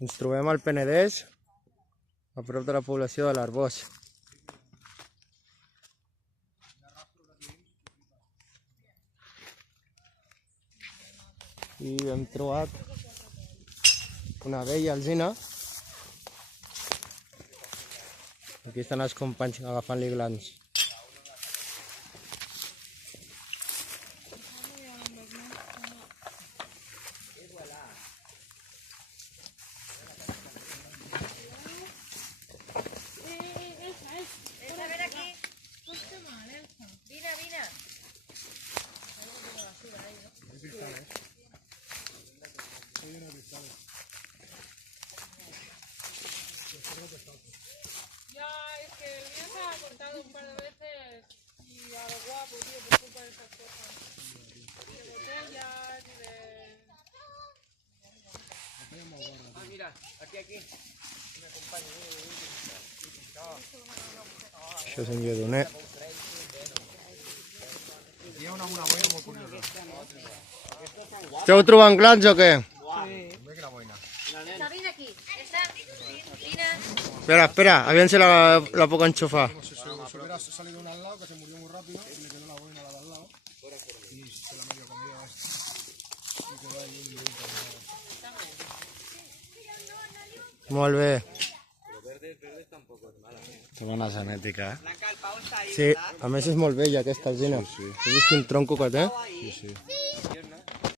Ens trobem al Penedès, a prop de la població de l'Arboç. I hem trobat una vella alzina. Aquí estan els companys agafant-li glans. Ya, es que el mío se ha cortado un par de veces y a lo guapo, tío, por culpa de esas cosas. De botellas y de... Ah, mira, aquí. Me acompaña. Això és un lledoner. Hi ha una boina molt curiosa. Esteu trobant glans o què? Ve que la boina. Sabina aquí. Esta. Sabina. Espera, aviam si la puc enxufar. Se hubiera salido una al lado que se murió muy rápido y le quedó la boina a la de al lado y se la medio comió y quedó ahí un Molt bé. verdes tampoco es mala. Que bona genètica, Sí, a més és molt vella aquesta alzina. Has vist quin tronco que té? Sí.